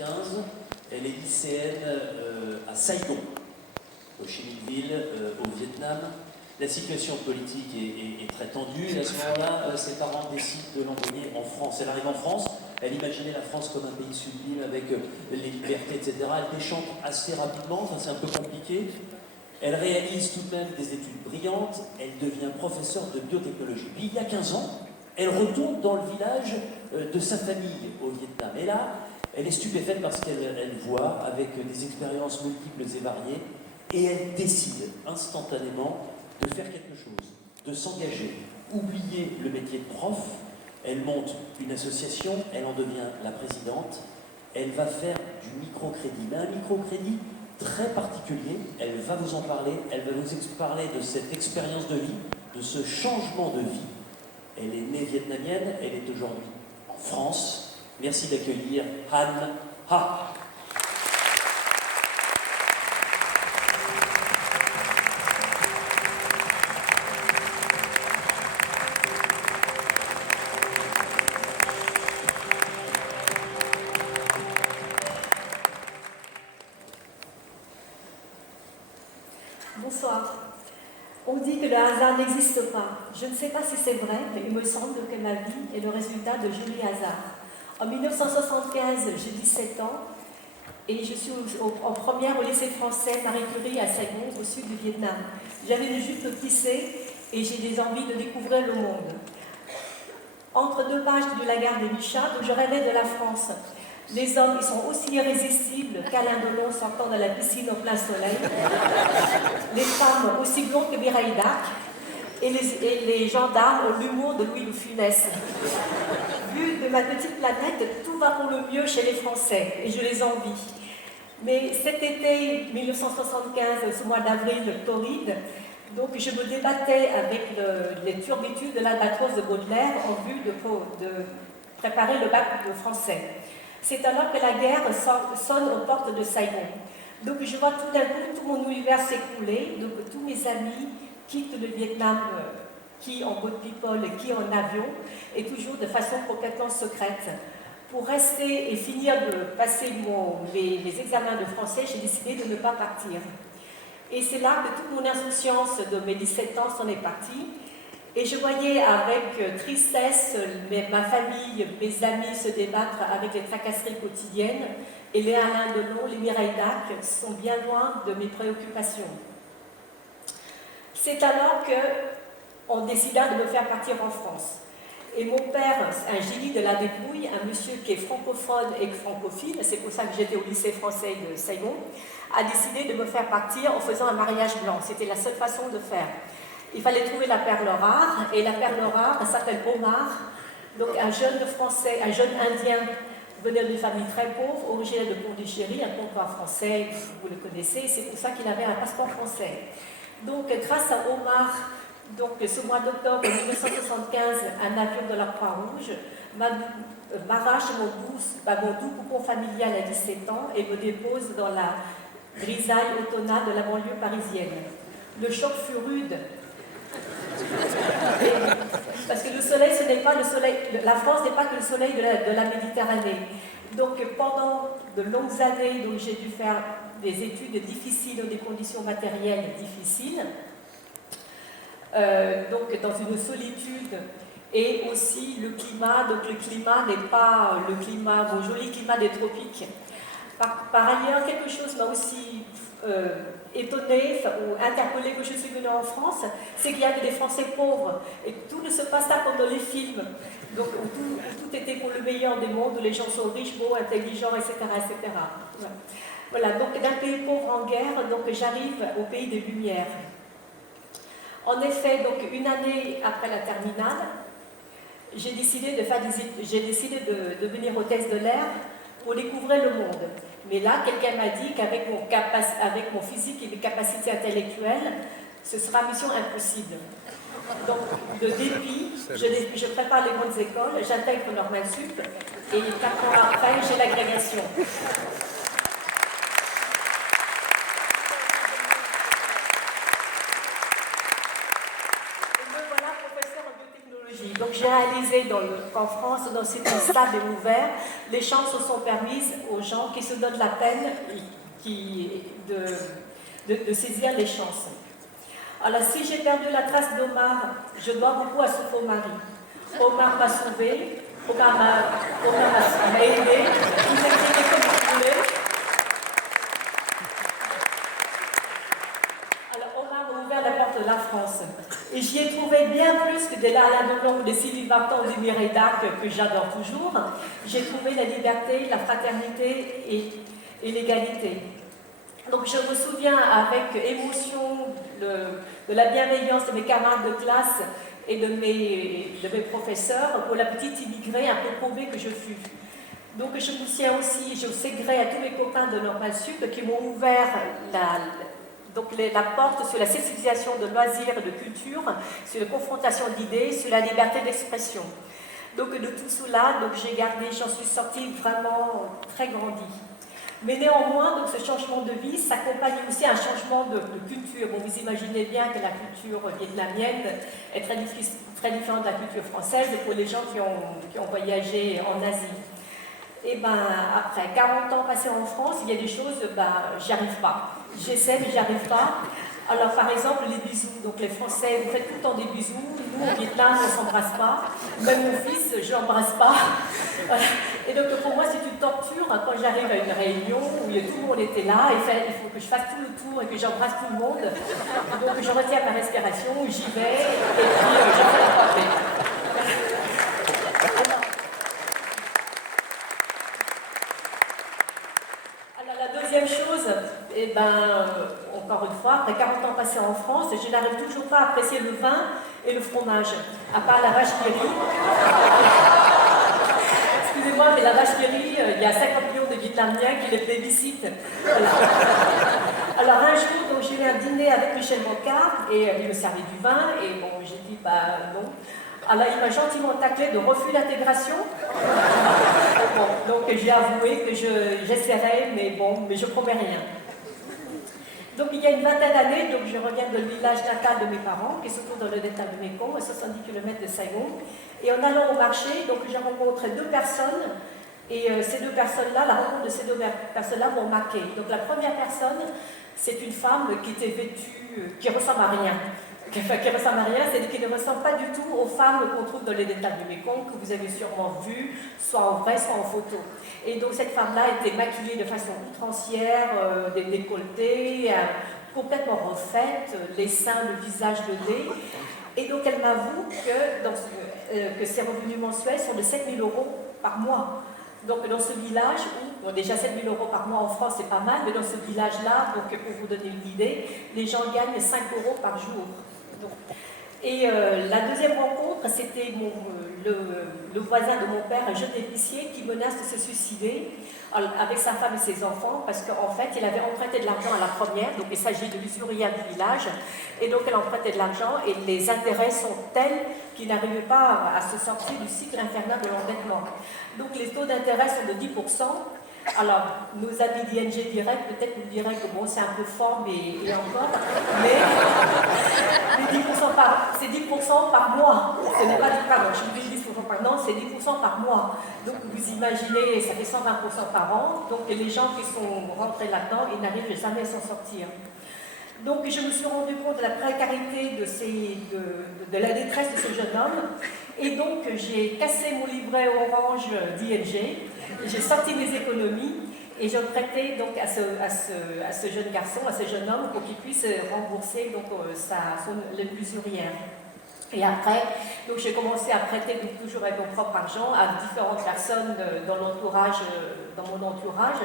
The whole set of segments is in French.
1975. Elle est lycéenne à Saigon, au Chi Minh Ville, au Vietnam. La situation politique est très tendue. Et à ce moment-là, ses parents décident de l'envoyer en France. Elle arrive en France. Elle imaginait la France comme un pays sublime avec les libertés, etc. Elle déchante assez rapidement. Enfin, c'est un peu compliqué. Elle réalise tout de même des études brillantes. Elle devient professeure de biotechnologie. Puis, il y a 15 ans, elle retourne dans le village de sa famille au Vietnam. Et là, elle est stupéfaite parce qu'elle voit, avec des expériences multiples et variées, et elle décide instantanément de faire quelque chose, de s'engager, oublier le métier de prof. Elle monte une association, elle en devient la présidente. Elle va faire du microcrédit, mais un microcrédit très particulier. Elle va vous en parler, elle va vous parler de cette expérience de vie, de ce changement de vie. Elle est née vietnamienne, elle est aujourd'hui en France. Merci d'accueillir Han Ha. Bonsoir. On dit que le hasard n'existe pas. Je ne sais pas si c'est vrai, mais il me semble que ma vie est le résultat de jolis hasards. En 1975, j'ai 17 ans et je suis en première au lycée français Marie Curie à Saigon, au sud du Vietnam. J'avais une jupe plissée et j'ai des envies de découvrir le monde. Entre deux pages de la gare des Michat, où je rêvais de la France. Les hommes, ils sont aussi irrésistibles qu'Alain Delon sortant de la piscine au plein soleil. Les femmes, aussi blondes que Mireille Dac. Et les gendarmes ont l'humour de Louis de Funès. Vu de ma petite planète, tout va pour le mieux chez les Français, et je les envie. Mais cet été 1975, ce mois d'avril torride, donc je me débattais avec les turbitudes de l'albatros de Baudelaire en vue de préparer le bac de français. C'est alors que la guerre sonne aux portes de Saigon. Donc je vois tout d'un coup tout mon univers s'écrouler, donc tous mes amis quittent le Vietnam, qui en boat people, qui en avion, et toujours de façon complètement secrète. Pour rester et finir de passer les examens de français, j'ai décidé de ne pas partir. Et c'est là que toute mon insouciance de mes 17 ans s'en est partie. Et je voyais avec tristesse ma famille, mes amis se débattre avec les tracasseries quotidiennes, et les Alain Delon, les Mireille Dac sont bien loin de mes préoccupations. C'est alors qu'on décida de me faire partir en France. Et mon père, un génie de la dépouille, un monsieur qui est francophone et francophile, c'est pour ça que j'étais au lycée français de Saigon, a décidé de me faire partir en faisant un mariage blanc. C'était la seule façon de faire. Il fallait trouver la perle rare, et la perle rare s'appelle Omar, donc un jeune Français, un jeune Indien venait d'une famille très pauvre, originaire de Pondichéry, un comptoir français, vous le connaissez, c'est pour ça qu'il avait un passeport français. Donc grâce à Omar, donc ce mois d'octobre 1975, un avion de la Croix-Rouge m'arrache mon doux cocon familial à 17 ans et me dépose dans la grisaille automnale de la banlieue parisienne. Le choc fut rude. Parce que le soleil, ce n'est pas le soleil, la France n'est pas que le soleil de la Méditerranée. Donc pendant de longues années, j'ai dû faire des études difficiles dans des conditions matérielles difficiles, donc dans une solitude, et aussi le climat. Donc le climat n'est pas le climat, mon joli climat des tropiques. Par ailleurs, quelque chose m'a aussi étonnée ou interpellée quand je suis venue en France, c'est qu'il y avait des Français pauvres et tout ne se passe pas comme dans les films. Donc où tout était pour le meilleur des mondes, où les gens sont riches, beaux, intelligents, etc. etc. Voilà, donc d'un pays pauvre en guerre, donc j'arrive au pays des Lumières. En effet, donc une année après la terminale, j'ai décidé de devenir hôtesse de l'air pour découvrir le monde. Mais là, quelqu'un m'a dit qu'avec mon physique et mes capacités intellectuelles, ce sera mission impossible. Donc, de dépit, je prépare les grandes écoles, j'intègre Normal Sup, et 4 ans après, j'ai l'agrégation. Donc j'ai réalisé qu'en France, dans ces stades ouvert, les chances se sont permises aux gens qui se donnent la peine de saisir les chances. Alors, si j'ai perdu la trace d'Omar, je dois beaucoup à ce faux mari. Omar m'a sauvé, Omar m'a aidé, vous inquiétez comme vous voulez. Alors, Omar m'a ouvert la porte de la France. Et j'y ai trouvé bien plus que des Alain Delon, des Sylvie Vartan ou des Mireille d'Arc, que j'adore toujours. J'ai trouvé la liberté, la fraternité et l'égalité. Donc je me souviens avec émotion de la bienveillance de mes camarades de classe et de mes professeurs pour la petite immigrée un peu paumée que je fus. Donc je me tiens aussi, je sais gré à tous mes copains de Normal Sup qui m'ont ouvert la porte sur la sensibilisation de loisirs et de culture, sur la confrontation d'idées, sur la liberté d'expression. Donc de tout cela, j'ai gardé, j'en suis sortie vraiment très grandie. Mais néanmoins, donc, ce changement de vie s'accompagne aussi à un changement de culture. Bon, vous imaginez bien que la culture vietnamienne est très différente de la culture française pour les gens qui ont voyagé en Asie. Et après 40 ans passés en France, il y a des choses, j'y arrive pas. J'essaie, mais j'y arrive pas. Alors, par exemple, les bisous. Donc, les Français, vous faites tout le temps des bisous. Nous, au Vietnam, on ne s'embrasse pas. Même mon fils, je ne l'embrasse pas. Voilà. Et donc, pour moi, c'est une torture quand j'arrive à une réunion où tout le monde était là. Et il faut que je fasse tout le tour et que j'embrasse tout le monde. Donc, je retiens ma respiration, j'y vais. Et puis, je fais la portée. Alors, la deuxième chose, encore une fois, après 40 ans passés en France, je n'arrive toujours pas à apprécier le vin et le fromage, à part la vache qui rit. Excusez-moi, mais la vache qui rit, il y a 50 millions de Vietnamiens qui les plébiscitent. Voilà. Alors un jour, j'ai eu un dîner avec Michel Rocard et il me servait du vin et bon, j'ai dit non. Alors il m'a gentiment taclé de refus d'intégration. Bon, donc j'ai avoué que j'essaierai, mais je promets rien. Donc il y a une vingtaine d'années, je reviens de village natal de mes parents, qui se trouve dans le delta du Mekong, à 70 km de Saigon. Et en allant au marché, j'ai rencontré deux personnes, et ces deux personnes-là, la rencontre de ces deux personnes-là m'ont marqué. Donc la première personne, c'est une femme qui était vêtue, qui ressemble à rien. Qui ressemble à rien, c'est-à-dire qui ne ressemble pas du tout aux femmes qu'on trouve dans les deltas du Mekong, que vous avez sûrement vues, soit en vrai, soit en photo. Et donc cette femme-là était maquillée de façon outrancière, des décolletés, complètement refaite, les seins, le visage, le nez. Et donc elle m'avoue que ses revenus mensuels sont de 7 000 € par mois. Donc dans ce village où, déjà 7 000 € par mois en France c'est pas mal, mais dans ce village-là, pour vous donner une idée, les gens gagnent 5 € par jour. Et la deuxième rencontre, c'était le voisin de mon père, un jeune épicier, qui menace de se suicider avec sa femme et ses enfants, parce qu'en fait, il avait emprunté de l'argent à la première, donc il s'agit de l'usurière du village, et donc elle empruntait de l'argent, et les intérêts sont tels qu'il n'arrivait pas à se sortir du cycle infernal de l'endettement. Donc les taux d'intérêt sont de 10%. Alors, nos amis d'ING Direct peut-être nous diraient que c'est un peu fort, mais encore, mais 10% c'est 10% par mois. Ce n'est pas je vous dis 10% par an, c'est 10% par mois. Donc vous imaginez, ça fait 120% par an. Donc les gens qui sont rentrés là-dedans, ils n'arrivent jamais à s'en sortir. Donc je me suis rendu compte de la précarité de la détresse de ce jeune homme. Et donc j'ai cassé mon livret orange d'ING, j'ai sorti mes économies et je prêtais donc à ce jeune garçon, à ce jeune homme, pour qu'il puisse rembourser l'usurière. Et après, j'ai commencé à prêter toujours avec mon propre argent à différentes personnes dans mon entourage,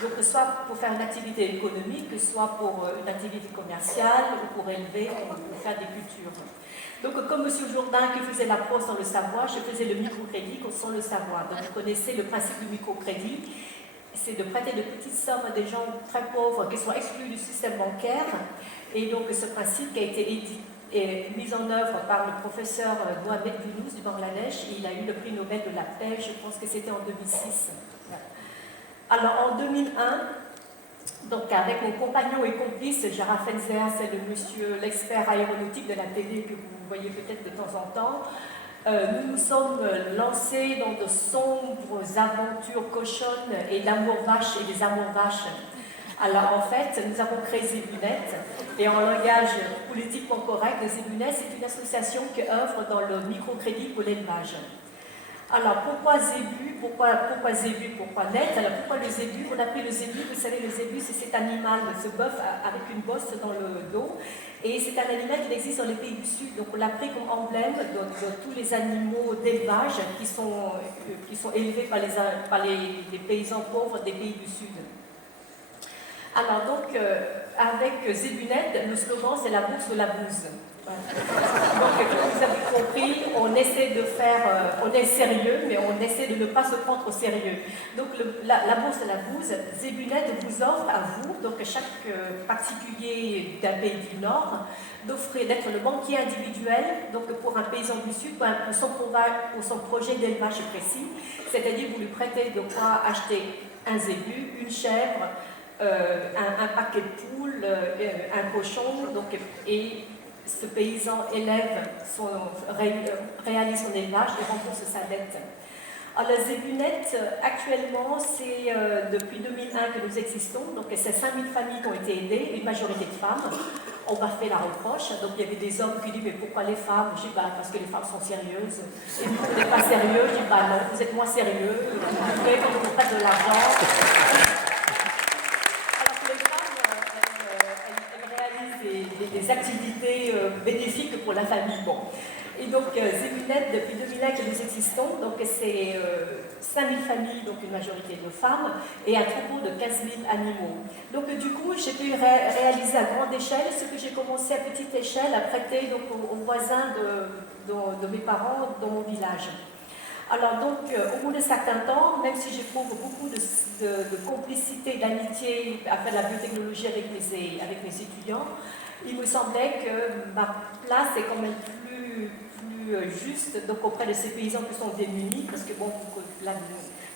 donc soit pour faire une activité économique, soit pour une activité commerciale, ou pour élever, ou pour faire des cultures. Donc comme M. Jourdain qui faisait la prose sans le savoir, je faisais le microcrédit sans le savoir. Donc vous connaissez le principe du microcrédit, c'est de prêter de petites sommes à des gens très pauvres qui sont exclus du système bancaire. Et donc ce principe qui a été mis en œuvre par le professeur Mohamed Yunus du Bangladesh, et il a eu le prix Nobel de la paix, je pense que c'était en 2006. Alors en 2001, donc avec mon compagnon et complice, Gérard Fenzer, c'est l'expert aéronautique de la télé que vous voyez peut-être de temps en temps, Nous nous sommes lancés dans de sombres aventures cochonnes et d'amour vache et des amours vaches. Alors en fait, nous avons créé Zébunet, et en langage politiquement correct, Zébunet, c'est une association qui œuvre dans le microcrédit pour l'élevage. Alors pourquoi zébu, pourquoi zébu, pourquoi net? Alors pourquoi le zébu? On a pris le zébu, vous savez, le zébu c'est cet animal, ce bœuf avec une bosse dans le dos, et c'est un animal qui existe dans les pays du Sud, donc on l'a pris comme emblème de tous les animaux d'élevage qui sont élevés par les paysans pauvres des pays du Sud. Alors donc, avec Zébunet, le slogan c'est la bourse ou la bouse. Donc, comme vous avez compris, on essaie de faire, on est sérieux, mais on essaie de ne pas se prendre au sérieux. Donc, la bourse et la bouse, Zébunet vous offre à vous, donc chaque particulier d'un pays du Nord, d'être le banquier individuel, donc pour un paysan du Sud, pour son projet d'élevage précis, c'est-à-dire vous lui prêtez de quoi acheter un zébu, une chèvre, un paquet de poules, un cochon, donc, et ce paysan réalise son élevage et rembourse sa dette. Alors, la Zébunet, actuellement, c'est depuis 2001 que nous existons, donc c'est 5000 familles qui ont été aidées, une majorité de femmes. On m'a fait la reproche, donc il y avait des hommes qui disent mais pourquoi les femmes? Je dis bah, parce que les femmes sont sérieuses. Et vous, vous n'êtes pas sérieux? Je dis bah non, vous êtes moins sérieux, vous voulez qu'on vous prête de l'argent. Des activités bénéfiques pour la famille. Bon. Et donc, Zébunet, depuis 2001 que nous existons, donc c'est 5000 familles, donc une majorité de femmes, et un troupeau de 15 000 animaux. Donc, du coup, j'ai pu réaliser à grande échelle ce que j'ai commencé à petite échelle à prêter donc, aux voisins de mes parents dans mon village. Alors donc, au bout de certains temps, même si j'éprouve beaucoup de complicité, d'amitié à faire de la biotechnologie avec mes étudiants, il me semblait que ma place est quand même plus juste donc auprès de ces paysans qui sont démunis, parce que bon,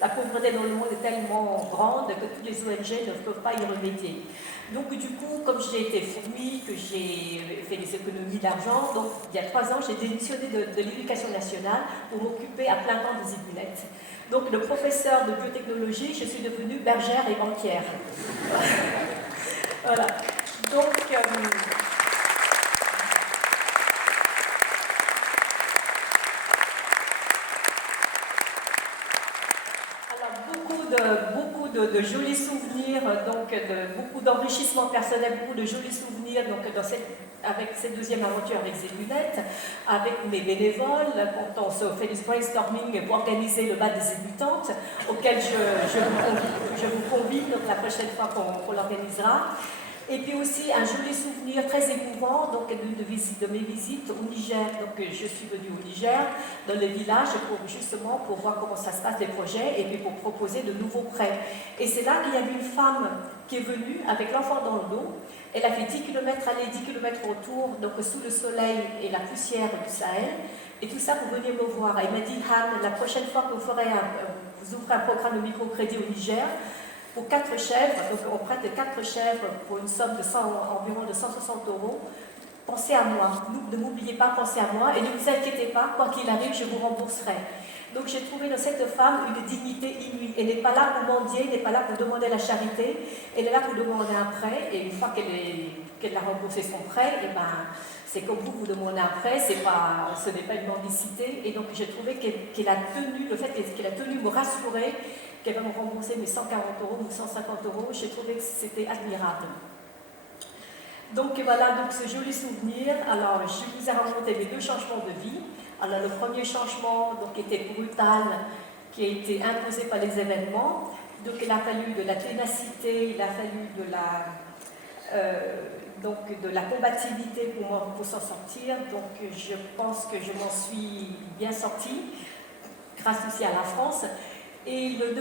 la pauvreté dans le monde est tellement grande que toutes les ONG ne peuvent pas y remédier. Donc du coup, comme j'ai été fourmi, que j'ai fait des économies d'argent, donc il y a 3 ans, j'ai démissionné de l'Éducation nationale pour m'occuper à plein temps de Zébunet. Donc le professeur de biotechnologie, je suis devenue bergère et banquière. Voilà. Donc, beaucoup de jolis souvenirs, donc beaucoup d'enrichissement personnel, beaucoup de jolis souvenirs donc, avec cette deuxième aventure avec Zébunet, avec mes bénévoles, quand on se fait du brainstorming pour organiser le bal des débutantes, auquel je vous convie donc, la prochaine fois qu'on l'organisera. Et puis aussi un joli souvenir très émouvant donc, de mes visites au Niger. Donc je suis venue au Niger, dans le village, justement pour voir comment ça se passe, les projets, et puis pour proposer de nouveaux prêts. Et c'est là qu'il y a une femme qui est venue avec l'enfant dans le dos. Elle a fait 10 km aller, 10 km retour, donc sous le soleil et la poussière du Sahel. Et tout ça pour venir me voir. Elle m'a dit, Han, la prochaine fois que vous ouvrez un programme de microcrédit au Niger, pour 4 chèvres, donc on prête 4 chèvres pour une somme de environ de 160 €. Pensez à moi, ne m'oubliez pas, pensez à moi, et ne vous inquiétez pas, quoi qu'il arrive, je vous rembourserai. Donc j'ai trouvé dans cette femme une dignité inouïe. Elle n'est pas là pour mendier, elle n'est pas là pour demander la charité, elle est là pour demander un prêt, et une fois qu'elle a remboursé son prêt, et ben, c'est comme vous demandez un prêt, ce n'est pas une mendicité, et donc j'ai trouvé qu'elle a tenu, le fait qu'elle a tenu me rassurer, qu'elle va me rembourser mes 140 € ou 150 €, j'ai trouvé que c'était admirable. Donc voilà, donc ce joli souvenir. Alors je vous ai raconté mes 2 changements de vie. Alors le premier changement donc, était brutal, qui a été imposé par les événements. Donc il a fallu de la ténacité, il a fallu de la combativité pour s'en sortir. Donc je pense que je m'en suis bien sortie, grâce aussi à la France. Et mon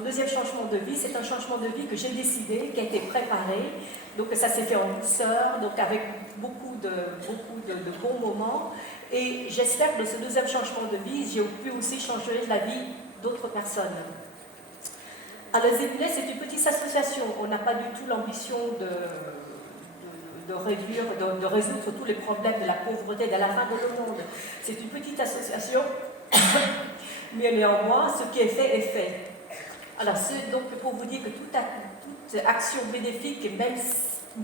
deuxième changement de vie, c'est un changement de vie que j'ai décidé, qui a été préparé. Donc ça s'est fait en douceur, donc avec beaucoup de bons moments. Et j'espère que dans ce deuxième changement de vie, j'ai pu aussi changer la vie d'autres personnes. Alors Zébunet, c'est une petite association. On n'a pas du tout l'ambition de résoudre tous les problèmes de la pauvreté de la faim dans le monde. C'est une petite association, mais néanmoins, ce qui est fait est fait. Alors, c'est donc pour vous dire que toute action bénéfique, même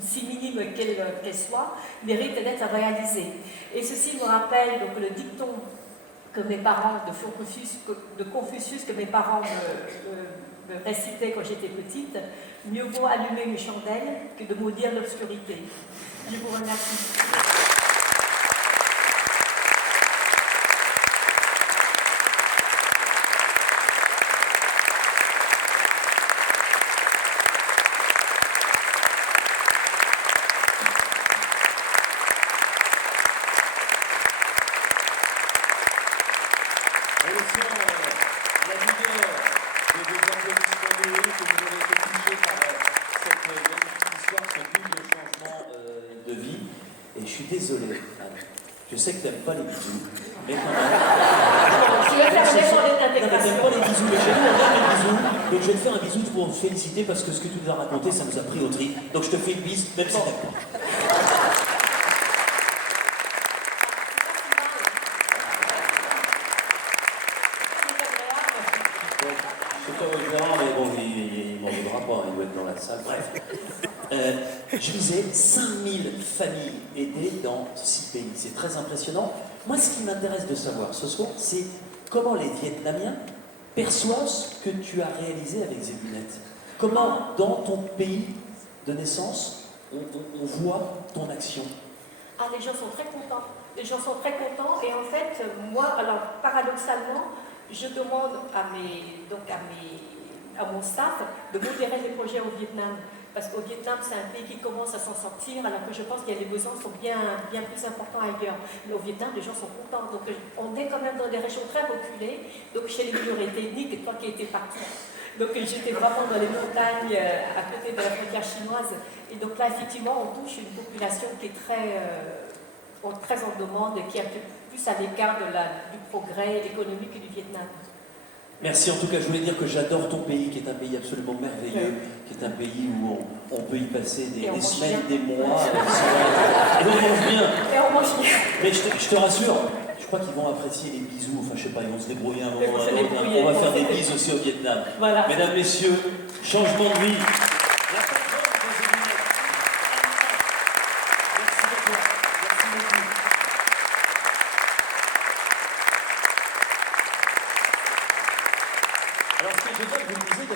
si minime qu'elle soit, mérite d'être réalisée. Et ceci me rappelle donc le dicton que mes parents, de Confucius, que mes parents me récitaient quand j'étais petite: mieux vaut allumer une chandelle que de maudire l'obscurité. Je vous remercie. Désolé, Anne. Je sais que tu n'aimes pas les bisous, mais quand même. Je vais faire un effort d'intégration. Tu n'aimes pas les bisous, mais chez nous, on aime les bisous. Donc je vais te faire un bisou pour te féliciter parce que ce que tu nous as raconté, ça nous a pris au tri. Donc je te fais une bise, même si tu n'aimes pas. Mais bon, il m'en voudra pas, il doit être dans la salle. Bref. Je disais 5000 familles aidées dans 6 pays. C'est très impressionnant. Moi, ce qui m'intéresse de savoir ce soir, c'est comment les Vietnamiens perçoivent ce que tu as réalisé avec Zébulette. Comment, dans ton pays de naissance, on voit ton action. Ah, les gens sont très contents. Les gens sont très contents. Et en fait, moi, alors, paradoxalement, je demande à mon staff de modérer les projets au Vietnam. Parce qu'au Vietnam, c'est un pays qui commence à s'en sortir, alors que je pense que les besoins sont bien plus importants ailleurs. Mais au Vietnam, les gens sont contents. Donc, on est quand même dans des régions très reculées, donc chez les minorités ethniques, et toi qui étais parti. Donc, j'étais vraiment dans les montagnes, à côté de la frontière chinoise. Et donc là, effectivement, on touche une population qui est très en demande et qui est un peu plus à l'écart du progrès économique du Vietnam. Merci, en tout cas, je voulais dire que j'adore ton pays, qui est un pays absolument merveilleux, qui est un pays où on peut y passer des semaines, des mois, et on mange bien. Et on mange bien. Mais je te rassure, je crois qu'ils vont apprécier les bisous, enfin je sais pas, ils vont se débrouiller un moment ou un autre. On va faire des bises aussi au Vietnam. Voilà. Mesdames, messieurs, changement de vie.